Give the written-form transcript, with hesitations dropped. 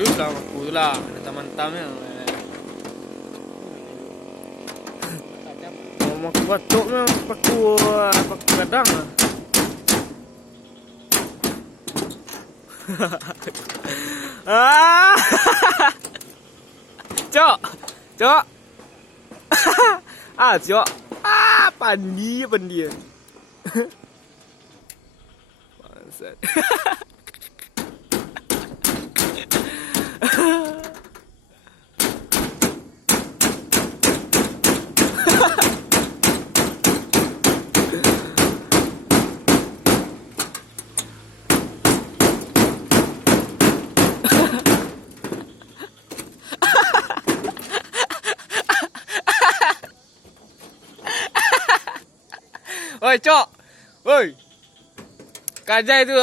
Serius lah aku tu lah. Mantam-mantamnya. Mau aku batuk memang paku kadang lah. Cok. Cok. Pandi. Bangsat. Oi, Cok. Oi. Kajai tu.